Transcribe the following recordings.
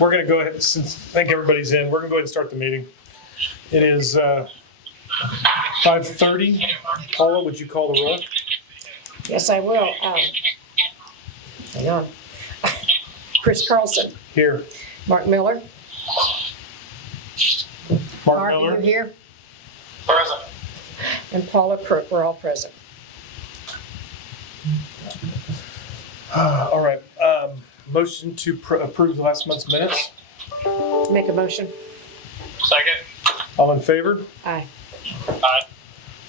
We're going to go ahead, since I think everybody's in, we're going to go ahead and start the meeting. It is 5:30. Paula, would you call the roll? Yes, I will. Hang on. Chris Carlson. Here. Mark Miller. Mark Are Miller. you here? Present. And Paula Crook. We're all present. All right. Motion to approve last month's minutes. Make a motion. Second. All in favor? Aye. Aye.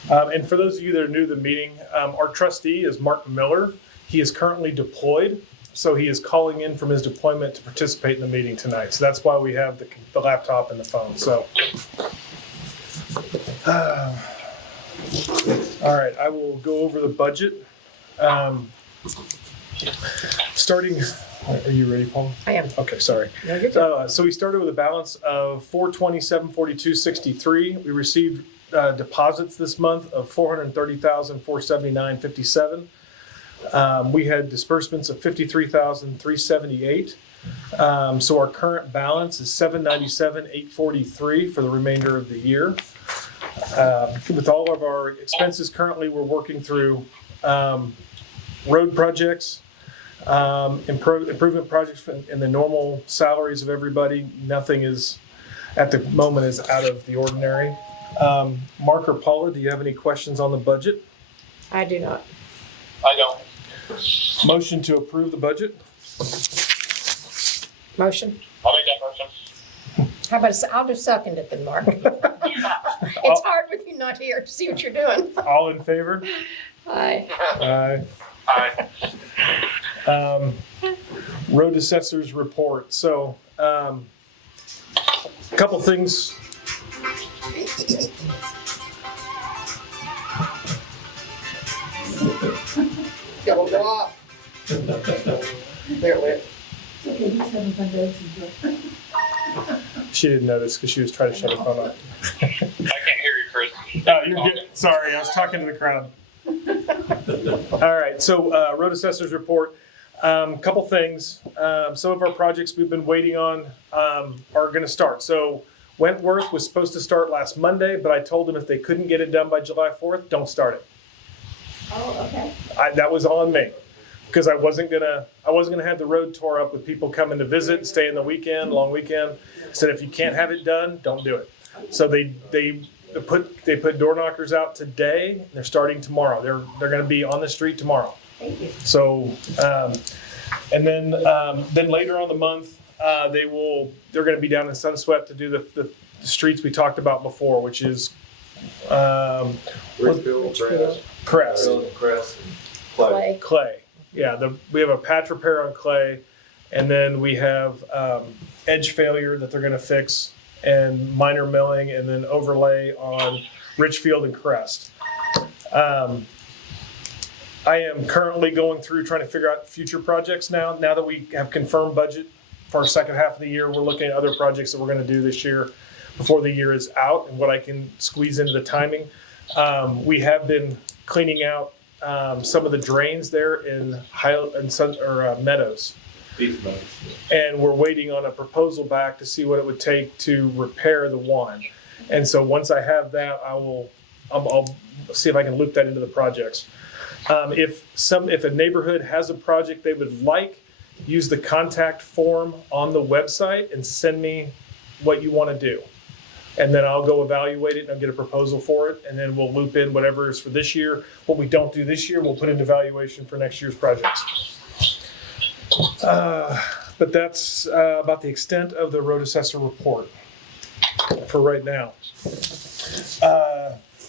And for those of you that are new to the meeting, our trustee is Mark Miller. He is currently deployed, so he is calling in from his deployment to participate in the meeting tonight. So that's why we have the laptop and the phone. So, all right, I will go over the budget. Starting, are you ready, Paul? I am. Okay, sorry. No, you're good. So we started with a balance of $427,42.63. We received deposits this month of $430,479.57. We had disbursements of $53,378. So our current balance is $797,843 for the remainder of the year. With all of our expenses currently, we're working through road projects, improvement projects, and the normal salaries of everybody. Nothing is, at the moment, is out of the ordinary. Mark or Paula, do you have any questions on the budget? I do not. I don't. Motion to approve the budget? Motion. I'll make that motion. How about I'll just second it then, Mark. It's hard with you not here to see what you're doing. All in favor? Aye. Aye. Aye. Road assessors report. So, a couple things. Go off. There it went. She didn't notice because she was trying to shut her phone off. I can't hear you, Chris. Oh, you're good. Sorry, I was talking to the crowd. All right, so road assessors report. Couple things. Some of our projects we've been waiting on are going to start. So Wentworth was supposed to start last Monday, but I told them if they couldn't get it done by July 4th, don't start it. Oh, okay. That was on me because I wasn't gonna have the road tore up with people coming to visit, stay in the weekend, long weekend. I said if you can't have it done, don't do it. So they put door knockers out today. They're starting tomorrow. They're going to be on the street tomorrow. Thank you. So and then later on the month they're going to be down in Sunswept to do the streets we talked about before, which is Richfield, Crest. Crest, and Clay. Yeah, we have a patch repair on Clay, and then we have edge failure that they're going to fix, and minor milling, and then overlay on Richfield and Crest. I am currently going through trying to figure out future projects now. Now that we have confirmed budget for our second half of the year, we're looking at other projects that we're going to do this year before the year is out and what I can squeeze into the timing. We have been cleaning out some of the drains there in Meadows. And we're waiting on a proposal back to see what it would take to repair the one. And so once I have that, I'll see if I can loop that into the projects. If a neighborhood has a project they would like, use the contact form on the website and send me what you want to do. And then I'll go evaluate it and I'll get a proposal for it. And then we'll loop in whatever is for this year. What we don't do this year, we'll put into evaluation for next year's projects. But that's about the extent of the road assessor report for right now.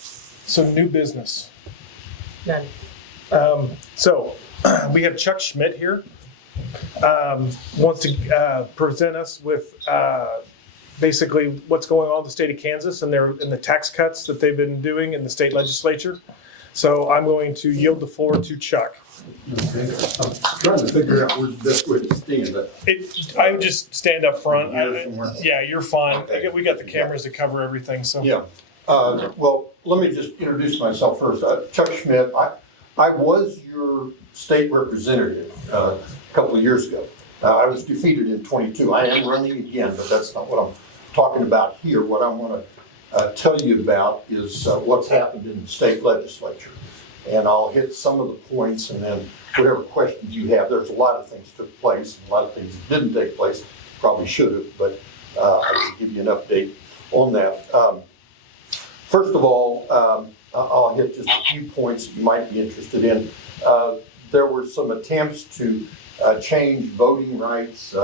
So new business. None. So we have Chuck Schmidt here. Wants to present us with basically what's going on in the state of Kansas and the tax cuts that they've been doing in the state legislature. So I'm going to yield the floor to Chuck. Okay. I'm trying to figure out where's the best way to stand up. I would just stand up front. Somewhere. Yeah, you're fine. Okay. We got the cameras to cover everything. So Yeah. Well, let me just introduce myself first. Chuck Schmidt. I was your state representative a couple of years ago. I was defeated in 22. I am running again, but that's not what I'm talking about here. What I want to tell you about is what's happened in the state legislature. And I'll hit some of the points, and then whatever questions you have. There's a lot of things took place, a lot of things that didn't take place, probably should have, but I can give you an update on that. First of all, I'll hit just a few points you might be interested in. There were some attempts to change voting rights,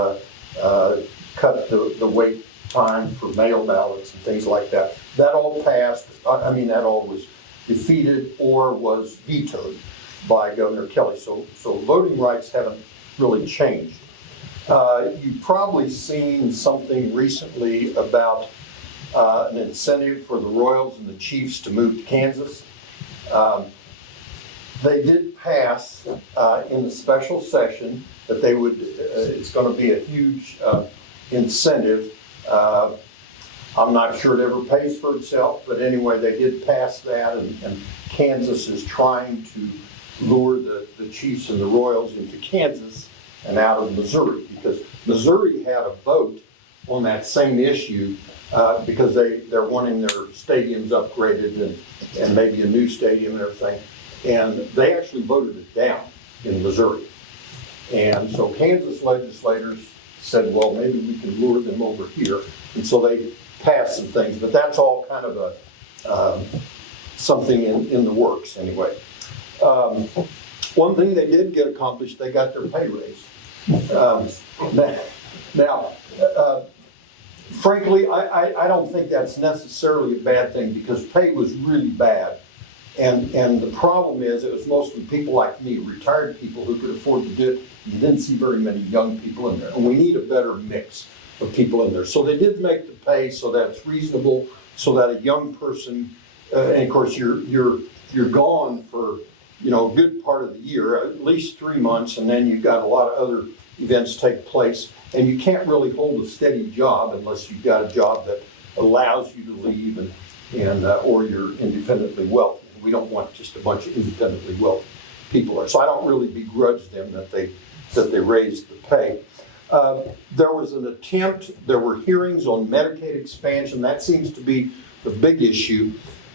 cut the wait time for mail ballots and things like that. That all passed. That all was defeated or was vetoed by Governor Kelly. So voting rights haven't really changed. You've probably seen something recently about an incentive for the Royals and the Chiefs to move to Kansas. They did pass in the special session that they would, it's going to be a huge incentive. I'm not sure it ever pays for itself, but anyway, they did pass that, and Kansas is trying to lure the Chiefs and the Royals into Kansas and out of Missouri, because Missouri had a vote on that same issue because they're wanting their stadiums upgraded and maybe a new stadium and everything. And they actually voted it down in Missouri. And so Kansas legislators said, well, maybe we can lure them over here. And so they passed some things, but that's all kind of a something in the works anyway. One thing they did get accomplished, they got their pay raise. Now, frankly, I don't think that's necessarily a bad thing, because pay was really bad. And the problem is, it was mostly people like me, retired people who could afford to do it. You didn't see very many young people in there, and we need a better mix of people in there. So they did make the pay so that's reasonable, so that a young person, and of course you're gone for a good part of the year, at least 3 months, and then you've got a lot of other events take place, and you can't really hold a steady job unless you've got a job that allows you to leave and or you're independently wealthy. We don't want just a bunch of independently wealthy people there. So I don't really begrudge them that they raised the pay. There was an attempt, there were hearings on Medicaid expansion. That seems to be the big issue.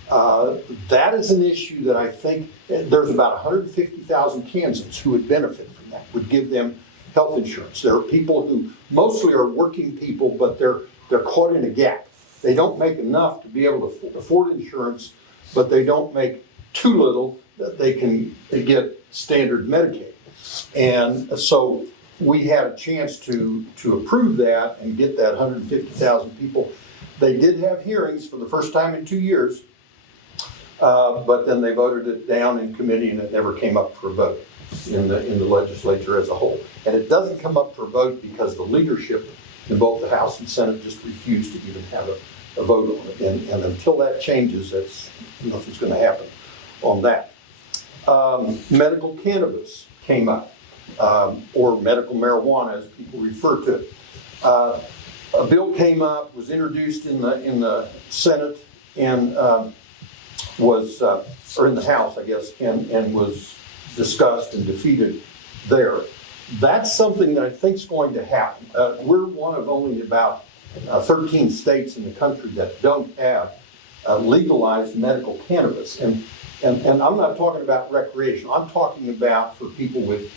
That is an issue that I think there's about 150,000 Kansans who would benefit from that, would give them health insurance. There are people who mostly are working people, but they're caught in a gap. They don't make enough to be able to afford insurance, but they don't make too little that they get standard Medicaid. And so we had a chance to approve that and get that 150,000 people. They did have hearings for the first time in 2 years, but then they voted it down in committee, and it never came up for a vote in the legislature as a whole. And it doesn't come up for a vote because the leadership in both the House and Senate just refused to even have a vote on it. And until that changes, nothing's going to happen on that. Medical cannabis came up, or medical marijuana as people refer to it. A bill came up, was introduced in the Senate, and or in the House, I guess, and was discussed and defeated there. That's something that I think is going to happen. We're one of only about 13 states in the country that don't have legalized medical cannabis. And I'm not talking about recreational. I'm talking about for people with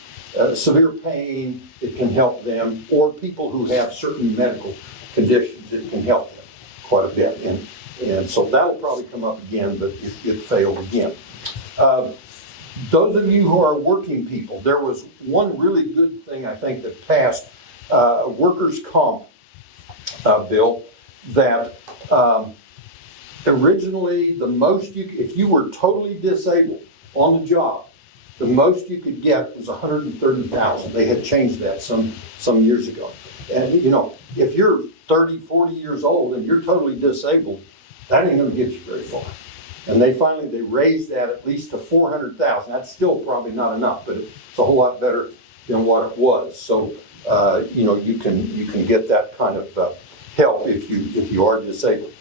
severe pain, it can help them, or people who have certain medical conditions, it can help them quite a bit. And so that'll probably come up again, but it failed again. Those of you who are working people, there was one really good thing I think that passed, a workers' comp bill that originally the most if you were totally disabled on the job, the most you could get was $130,000. They had changed that some years ago. And if you're 30, 40 years old and you're totally disabled, that ain't gonna get you very far. And they raised that at least to $400,000. That's still probably not enough, but it's a whole lot better than what it was. So you can get that kind of help if you are disabled.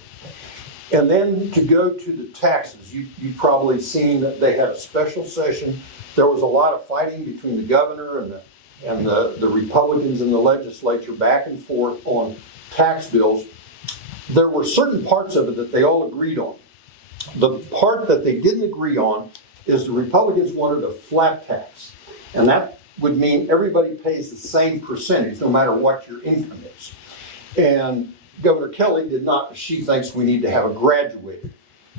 And then to go to the taxes, you've probably seen that they had a special session. There was a lot of fighting between the governor the Republicans in the legislature back and forth on tax bills, there were certain parts of it that they all agreed on. The part that they didn't agree on is the Republicans wanted a flat tax. And that would mean everybody pays the same percentage, no matter what your income is. And Governor Kelly did not, she thinks we need to have a graduated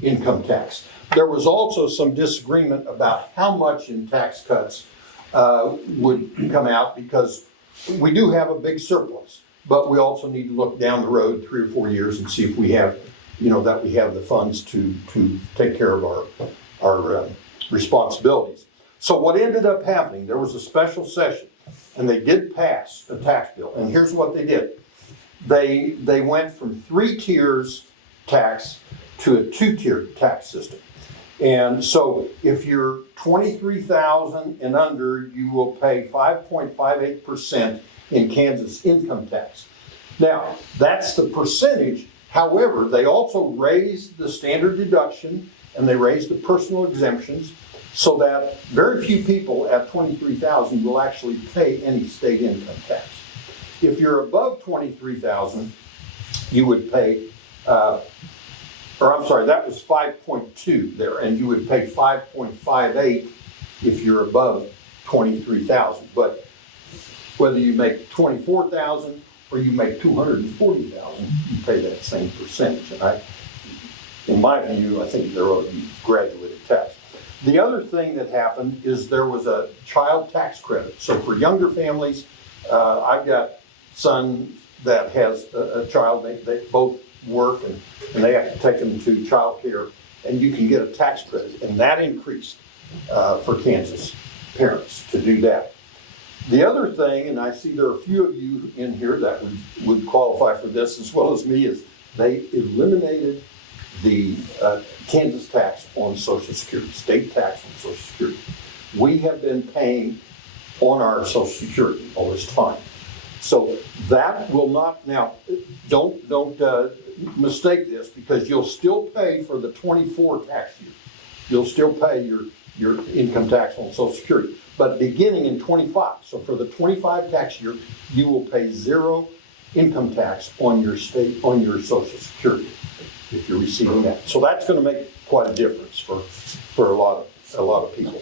income tax. There was also some disagreement about how much in tax cuts would come out, because we do have a big surplus, but we also need to look down the road 3 or 4 years and see if we have, that we have the funds to take care of our responsibilities. So what ended up happening, there was a special session, and they did pass a tax bill. And here's what they did. They went from 3 tiers tax to a 2-tier tax system. And so if you're 23,000 and under, you will pay 5.58% in Kansas income tax. Now, that's the percentage. However, they also raised the standard deduction and they raised the personal exemptions, so that very few people at 23,000 will actually pay any state income tax. If you're above 23,000, you would pay, that was 5.2 there, and you would pay 5.58 if you're above 23,000. But whether you make 24,000 or you make 240,000, you pay that same percentage. And in my view, I think there ought to be graduated tax. The other thing that happened is there was a child tax credit. So for younger families, I've got son that has a child, they both work and they have to take them to child care, and you can get a tax credit. And that increased for Kansas parents to do that. The other thing, and I see there are a few of you in here that would qualify for this as well as me, is they eliminated the Kansas tax on Social Security, state tax on Social Security. We have been paying on our Social Security all this time. So that will not, now, don't mistake this, because you'll still pay for the 24 tax year. You'll still pay your income tax on Social Security. But beginning in 25, so for the 25 tax year, you will pay 0 income tax on your Social Security if you're receiving that. So that's going to make quite a difference for a lot of people.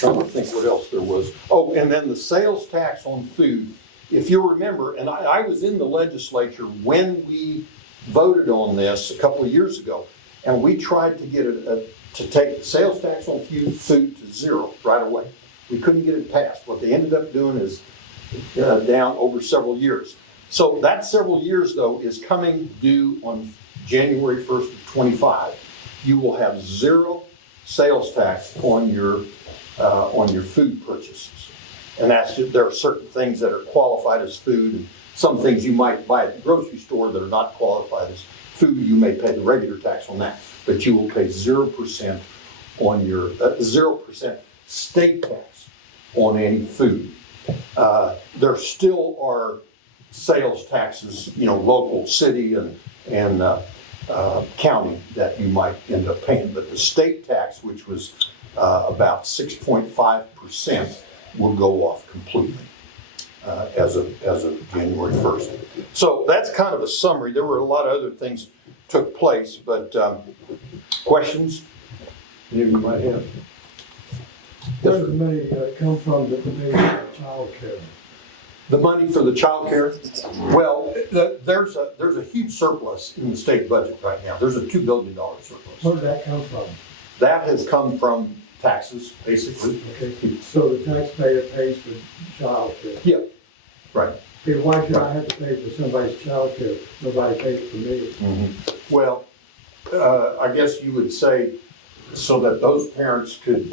Trying to think what else there was. Oh, and then the sales tax on food. If you remember, and I was in the legislature when we voted on this a couple of years ago, and we tried to get it to take the sales tax on food to 0 right away. We couldn't get it passed. What they ended up doing is down over several years. So that several years, though, is coming due on January 1st of 25. You will have 0 sales tax on your food purchases. And that's just, there are certain things that are qualified as food, and some things you might buy at the grocery store that are not qualified as food. You may pay the regular tax on that, but you will pay 0% on your 0% state tax on any food. There still are sales taxes, local, city, and county that you might end up paying, but the state tax, which was about 6.5%, will go off completely as of January 1st. So that's kind of a summary. There were a lot of other things took place, but questions any of you might have? Where does the money come from that would pay for child care? The money for the child care? Well, there's a huge surplus in the state budget right now. There's a $2 billion surplus. Where did that come from? That has come from taxes, basically. Okay, so the taxpayer pays for child care. Yeah, right. Okay, why should I have to pay for somebody's child care? Nobody pays for me. Mm-hmm. Well, I guess you would say so that those parents could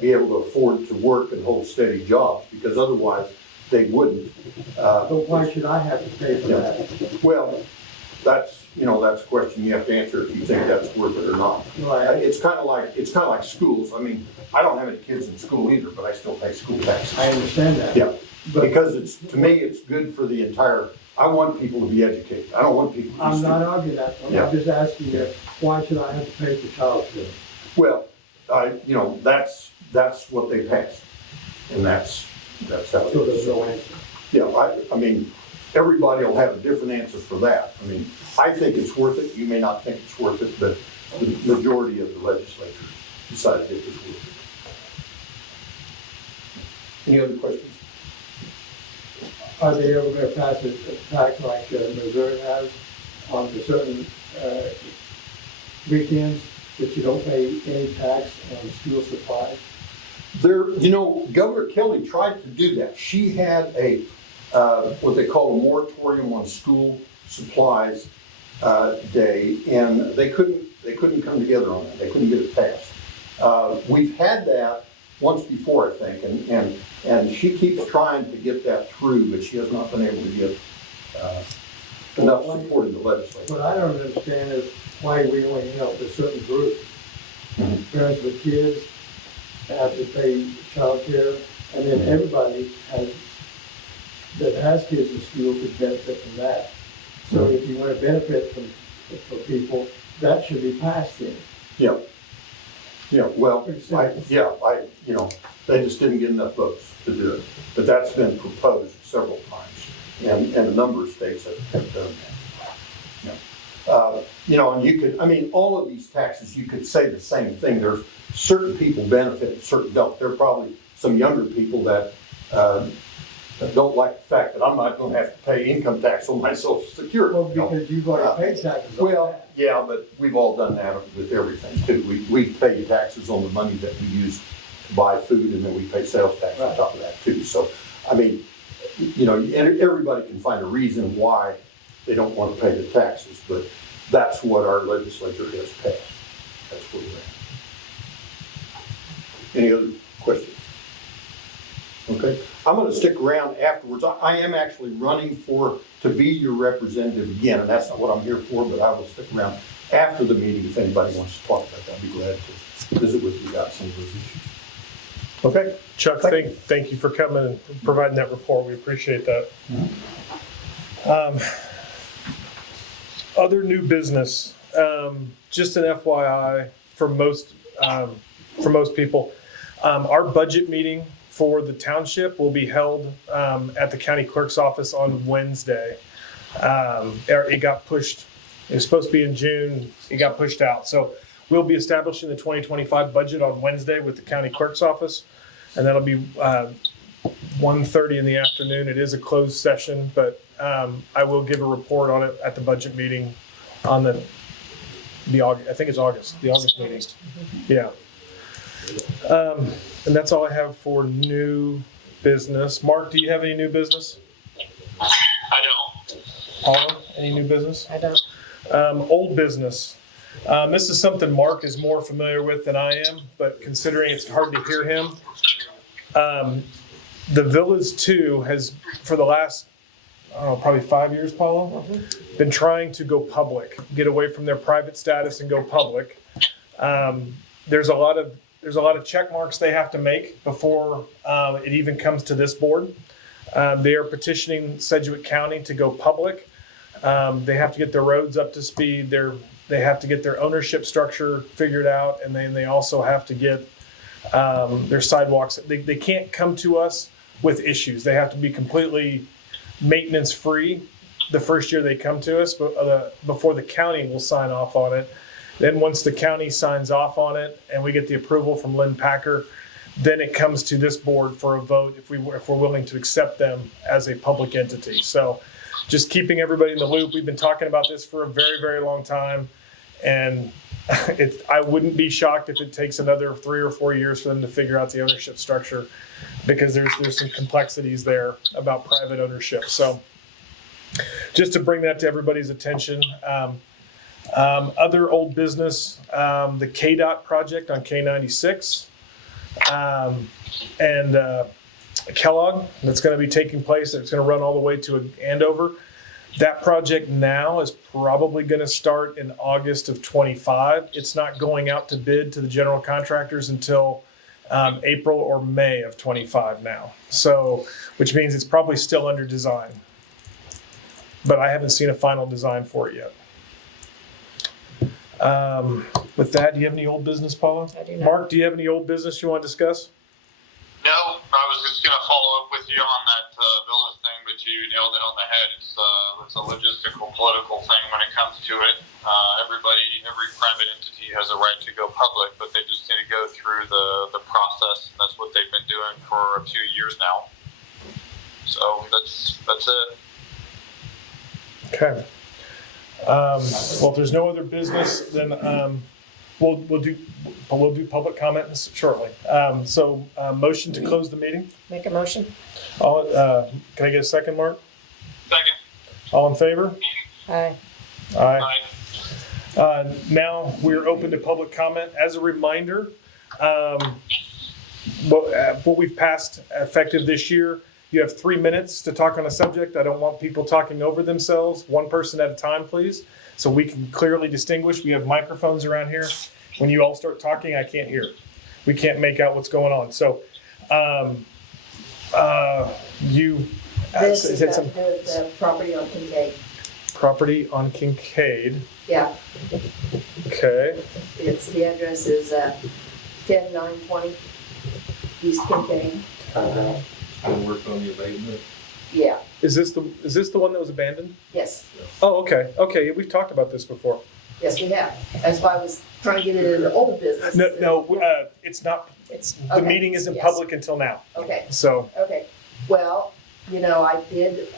be able to afford to work and hold steady jobs, because otherwise they wouldn't. But why should I have to pay for that? Well, that's a question you have to answer if you think that's worth it or not. Right. It's kind of like schools. I mean, I don't have any kids in school either, but I still pay school taxes. I understand that. Yeah, But because to me it's good for the entire. I want people to be educated. I don't want people to be I'm not stupid. arguing that point. Yeah. I'm just asking you, why should I have to pay for child care? Well, that's what they passed. And that's how it So there's is. no answer. Yeah, I mean, everybody will have a different answer for that. I mean, I think it's worth it. You may not think it's worth it, but the majority of the legislature decided it was worth it. Any other questions? Are they ever gonna pass a tax like Missouri has on the certain weekends that you don't pay any tax on school supplies? Governor Kelly tried to do that. She had a, what they call a moratorium on school supplies day, and they couldn't come together on that. They couldn't get it passed. We've had that once before, I think, and she keeps trying to get that through, but she has not been able to get enough support in the legislature. What I don't understand is why we only help a certain group. Parents with kids have to pay childcare, and then everybody that has kids in school could benefit from that. So if you want to benefit for people, that should be passed in. Yeah. Yeah, well, they just didn't get enough votes to do it. But that's been proposed several times, and a number of states have done that. Yeah. And all of these taxes, you could say the same thing. There's certain people benefit and certain don't. There are probably some younger people that don't like the fact that I'm not gonna have to pay income tax on my social security. Well, because you've already paid taxes on Well, that. yeah, but we've all done that with everything too. We pay taxes on the money that we use to buy food, and then we pay sales tax on top of that too. So, everybody can find a reason why they don't want to pay the taxes, but that's what our legislature has passed. That's where we're at. Any other questions? Okay, I'm gonna stick around afterwards. I am actually running to be your representative again, and that's not what I'm here for, but I will stick around after the meeting if anybody wants to talk about that. I'd be glad to visit with you about some of those issues. Okay, Chuck, thank you for coming and providing that report. We appreciate that. Other new business, just an FYI for most people, our budget meeting for the township will be held at the county clerk's office on Wednesday. It got pushed. It was supposed to be in June. It got pushed out. So we'll be establishing the 2025 budget on Wednesday with the county clerk's office, and that'll be 1:30 in the afternoon. It is a closed session, but I will give a report on it at the budget meeting on the August, I think it's August, the August meeting. Yeah. And that's all I have for new business. Mark, do you have any new business? I don't. Paula, any new business? I don't. Old business. This is something Mark is more familiar with than I am, but considering it's hard to hear him, the Villas 2 has, for the last, probably 5 years, Paula, been trying to go public, get away from their private status and go public. There's a lot of check marks they have to make before it even comes to this board. They are petitioning Sedgwick County to go public. They have to get their roads up to speed. They have to get their ownership structure figured out, and then they also have to get their sidewalks. They can't come to us with issues. They have to be completely maintenance free the first year they come to us, before the county will sign off on it. Then once the county signs off on it and we get the approval from Lynn Packer, then it comes to this board for a vote if we're willing to accept them as a public entity. So just keeping everybody in the loop. We've been talking about this for a very, very long time, and I wouldn't be shocked if it takes another 3 or 4 years for them to figure out the ownership structure, because there's some complexities there about private ownership. So just to bring that to everybody's attention. Other old business, the KDOT project on K96 and Kellogg, that's going to be taking place. It's going to run all the way to Andover. That project now is probably going to start in August of 25. It's not going out to bid to the general contractors until April or May of 25 now. So, which means it's probably still under design, but I haven't seen a final design for it yet. With that, do you have any old business, Paula? I do not. Mark, do you have any old business you want to discuss? No. I was just gonna follow up with you on that villa thing, but you nailed it on the head. It's a logistical, political thing when it comes to it. Every private entity has a right to go public, but they just need to go through the process, and that's what they've been doing for a few years now. So that's it. Okay. Well, if there's no other business, then we'll do public comments shortly. Motion to close the meeting. Make a motion? All, can I get a second, Mark? Second. All in favor? Aye. Aye. Now we're open to public comment. As a reminder, what we've passed effective this year, you have 3 minutes to talk on a subject. I don't want people talking over themselves. One person at a time, please, so we can clearly distinguish. We have microphones around here. When you all start talking, I can't hear. We can't make out what's going on. So, you This is said some the property on Kincaid. property on Kincaid. Yeah, Okay. the address is 10920 East Kincaid. Been working on the abatement. Yeah, Is this the one that was abandoned? yes, Oh, okay. Okay, we've talked about this before. yes, we have. That's why I was trying to get it into old business. No, it's not. It's, The Okay, meeting isn't yes. public until now. Okay, So, okay. Well, I did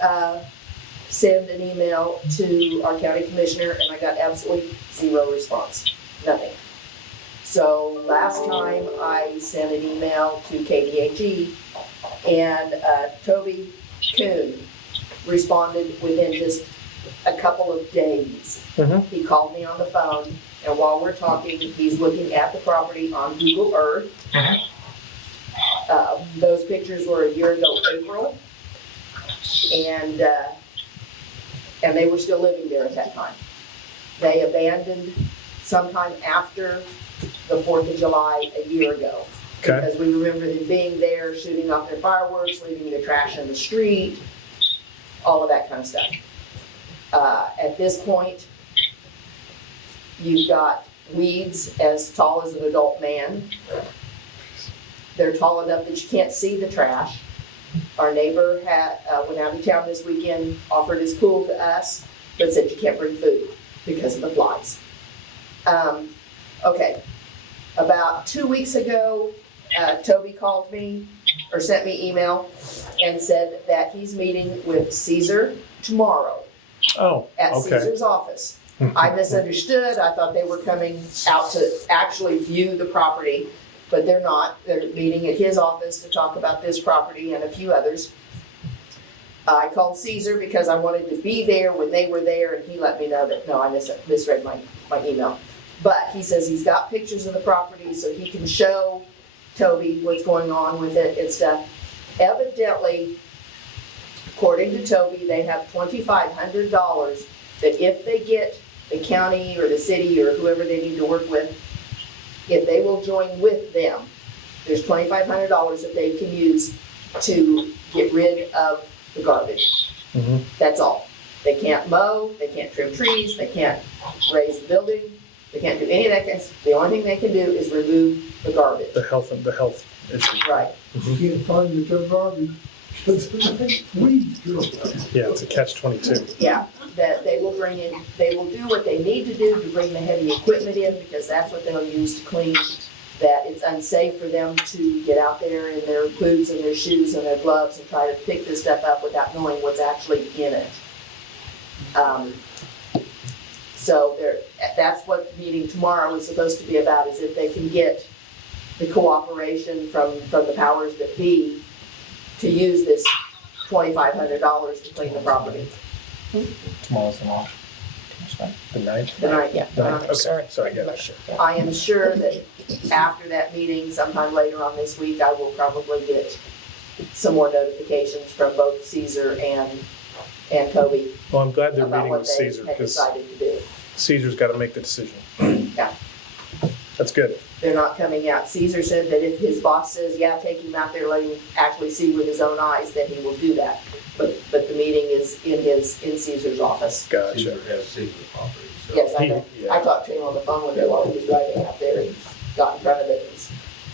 send an email to our county commissioner and I got absolutely zero response, nothing. So last time I sent an email to KDAG and Toby Kuhn responded within just a couple of days. Mhm. He called me on the phone and while we're talking, he's looking at the property on Google Earth. Those pictures were a year ago, April. And they were still living there at that time. They abandoned sometime after the 4th of July a year ago. okay. Because we remember them being there, shooting off their fireworks, leaving their trash in the street, all of that kind of stuff. At this point, you've got weeds as tall as an adult man. They're tall enough that you can't see the trash. Our neighbor went out of town this weekend, offered his pool to us, but said you can't bring food because of the flies. Okay, about 2 weeks ago, Toby called me or sent me email and said that he's meeting with Caesar tomorrow Oh, at okay. Caesar's office. I misunderstood. I thought they were coming out to actually view the property, but they're not. They're meeting at his office to talk about this property and a few others. I called Caesar because I wanted to be there when they were there, and he let me know that, no, I misread my email. But he says he's got pictures of the property so he can show Toby what's going on with it and stuff. Evidently, according to Toby, they have $2,500 that if they get the county or the city or whoever they need to work with, if they will join with them, there's $2,500 that they can use to get rid of the garbage. Mhm. That's all. They can't mow, they can't trim trees, they can't raise the building, they can't do any of that. The only thing they can do is remove the garbage. The health issue. Right. You can't find the garbage because weeds grow. Yeah, it's a catch-22. Yeah, that they will bring in, they will do what they need to do to bring the heavy equipment in because that's what they'll use to clean. That it's unsafe for them to get out there in their boots and their shoes and their gloves and try to pick this stuff up without knowing what's actually in it. So that's what the meeting tomorrow is supposed to be about, is if they can get the cooperation from the powers that be to use this $2,500 to clean the property. Tomorrow's the launch. The 9th? The night, yeah. The 9th. Okay, sorry. sorry, yeah. I am sure that after that meeting, sometime later on this week, I will probably get some more notifications from both Caesar and Toby Well, I'm glad they're about meeting what with they Caesar had because decided to do. Caesar's got to make the decision. Yeah. That's good. They're not coming out. Caesar said that if his boss says, yeah, take him out there, let him actually see with his own eyes, then he will do that. But the meeting is in Caesar's office. Gotcha. Caesar has secret property, so. Yes, I know. Yeah. I talked to him on the phone one day while he was driving out there and got in front of it and was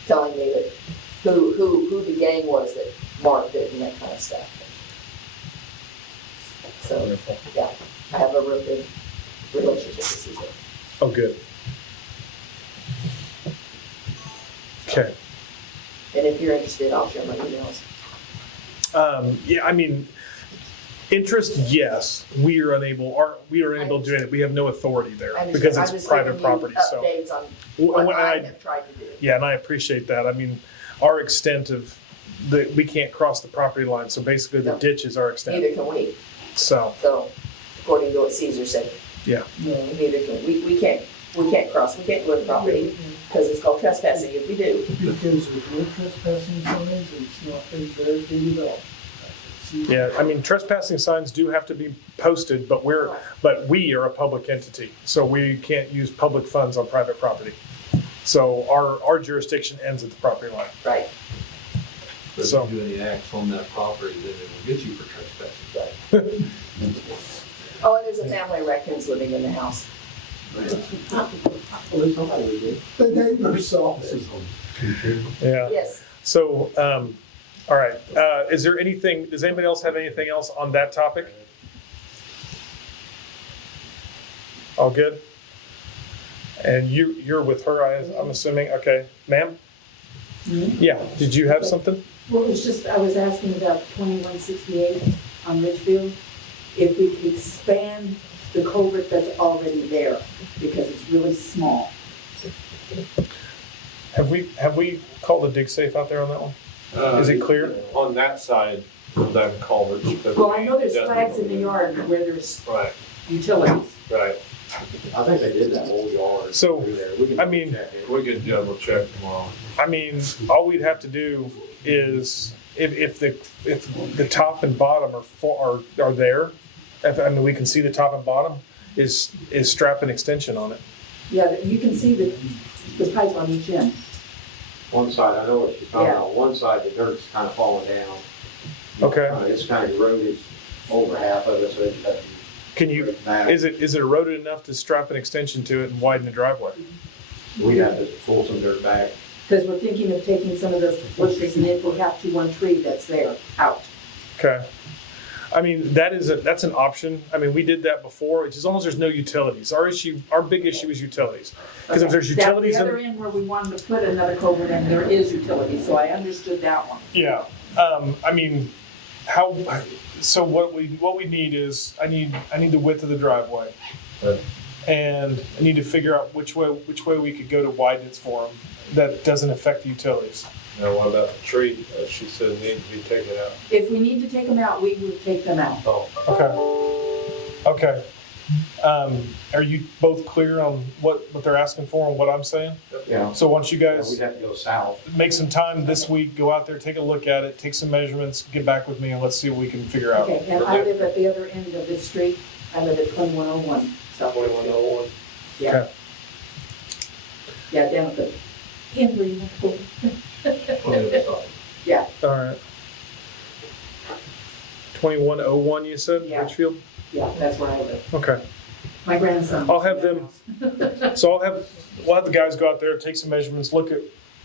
telling me that who the gang was that marked it and that kind of stuff. So, Wonderful. yeah, I have a real good relationship with Caesar. Oh, good. Okay. And if you're interested, I'll share my emails. Yeah, I mean, interest, yes. We are unable to do it. We have no authority there I because understand. I'm it's just private giving you property. So, updates on Well, what and I have tried to do. yeah, and I appreciate that. I mean, our extent of we can't cross the property line. So basically, the No. ditch is our extent. Neither can we. So, So, according to what Caesar said. Yeah. Neither can we. We can't cross. We can't go to property because it's called trespassing if we do. Because there's no trespassing signs, it's not been very deed at all. yeah, I mean, trespassing signs do have to be posted, but we are a public entity, so we can't use public funds on private property. So our jurisdiction ends at the property line. Right. But if So- you do any acts on that property, then it will get you for trespassing. Oh, and there's a family of raccoons living in the house. Well, somebody would do. The neighbors saw it. Yeah. Yes. So, all right. Does anybody else have anything else on that topic? All good? And you're with her, I'm assuming. Okay, ma'am? Yeah, did you have something? Well, it's just, I was asking about 2168 on Ridgefield, if we could expand the culvert that's already there, because it's really small. Have we called a dig safe out there on that one? Is it clear? On that side of that culvert. Well, I know there's flags in the yard where there's Right, utilities. right. I think they did that whole yard. So, through there. We can I mean- check it. We could double check tomorrow. I mean, all we'd have to do is if the top and bottom are there. I mean, we can see the top and bottom. Is strap an extension on it? Yeah, you can see the pipe on each end. One side, I know what you're talking Yeah. about, one side, the dirt's kind of falling down. Okay. It's kind of eroded over half of it, so it's got Can you? now. Is it eroded enough to strap an extension to it and widen the driveway? We have to pull some dirt back. Because we're thinking of taking some of the bushes and if we have to, one tree that's there, out. Okay. I mean, that's an option. I mean, we did that before. As long as there's no utilities. Our big issue is utilities. Because if there's utilities, The other end where we wanted to put another culvert in, there is utilities, so I understood that one. yeah. I mean, so what we need is I need the width of the driveway, Right. and I need to figure out which way we could go to widen it for them that doesn't affect the utilities. Now, what about the tree? She said need to be taken out. If we need to take them out, we would take them out. Oh, Okay. Are you both clear on what they're asking for and what I'm saying? Yeah. So once you Yeah, guys we'd have to go south. make some time this week, go out there, take a look at it, take some measurements, get back with me, and let's see what we can figure out. Okay, and I live at the other end of this street, I live at 2101, South. 2101. Yeah. Okay. Yeah, down at the end where you have to go. On the other side. All right. 2101, you said, Yeah. Richfield? Yeah, that's where I live. Okay. My grandson. I'll have them- So we'll have the guys go out there, take some measurements, look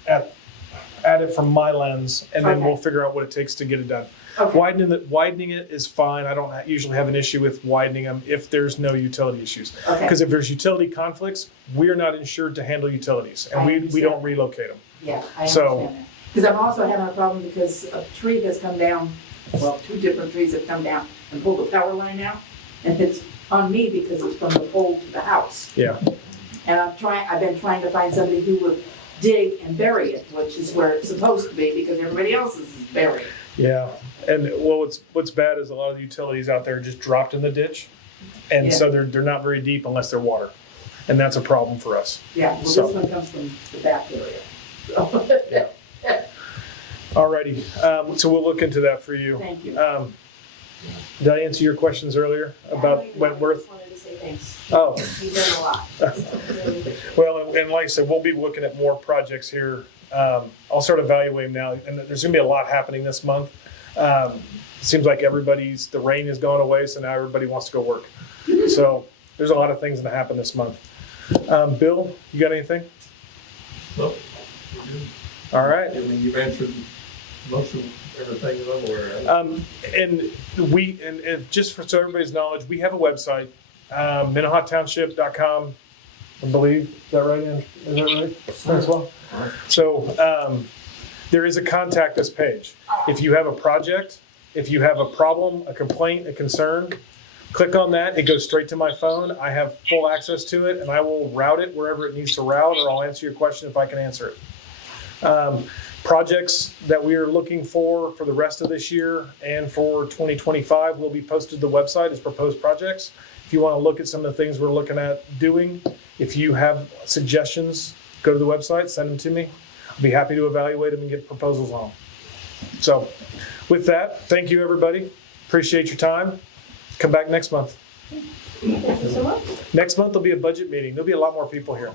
at it from my lens, and then Okay. we'll figure out what it takes to get it done. Okay, Widening it is fine. I don't usually have an issue with widening them if there's no utility issues. okay, Because if there's utility conflicts, we're not insured to handle utilities, and I we understand. don't relocate them. yeah, I So- understand that. Because I'm also having a problem because a tree has come down, well, two different trees have come down and pulled the power line out, and it's on me because it's from the pole to the house. Yeah. And I've been trying to find somebody who would dig and bury it, which is where it's supposed to be, because everybody else's is buried. Yeah, and well, what's bad is a lot of the utilities out there just dropped in the ditch, and so they're not very deep unless they're water, and that's a problem for us. Yeah, well, So- this one comes from the back area. Alrighty, so we'll look into that for you. Thank you. Did I answer your questions earlier about Wentworth? I wanted to say thanks. Oh, You've done a lot. well, and like I said, we'll be looking at more projects here. I'll start evaluating now, and there's gonna be a lot happening this month. Seems like the rain is going away, so now everybody wants to go work. So there's a lot of things that happen this month. Bill, you got anything? Nope. All right. I mean, you've answered most of everything that I'm aware of. And just for so everybody's knowledge, we have a website, MinnehahaTownship.com, I believe. Is that right, Andrew? Is that right? Francois? So there is a contact us page. If you have a project, if you have a problem, a complaint, a concern, click on that. It goes straight to my phone. I have full access to it, and I will route it wherever it needs to route, or I'll answer your question if I can answer it. Projects that we are looking for the rest of this year and for 2025 will be posted to the website as proposed projects. If you want to look at some of the things we're looking at doing, if you have suggestions, go to the website, send them to me. I'll be happy to evaluate them and get proposals on them. So with that, thank you, everybody. Appreciate your time. Come back next month. Thank you so much. Next month will be a budget meeting. There'll be a lot more people here.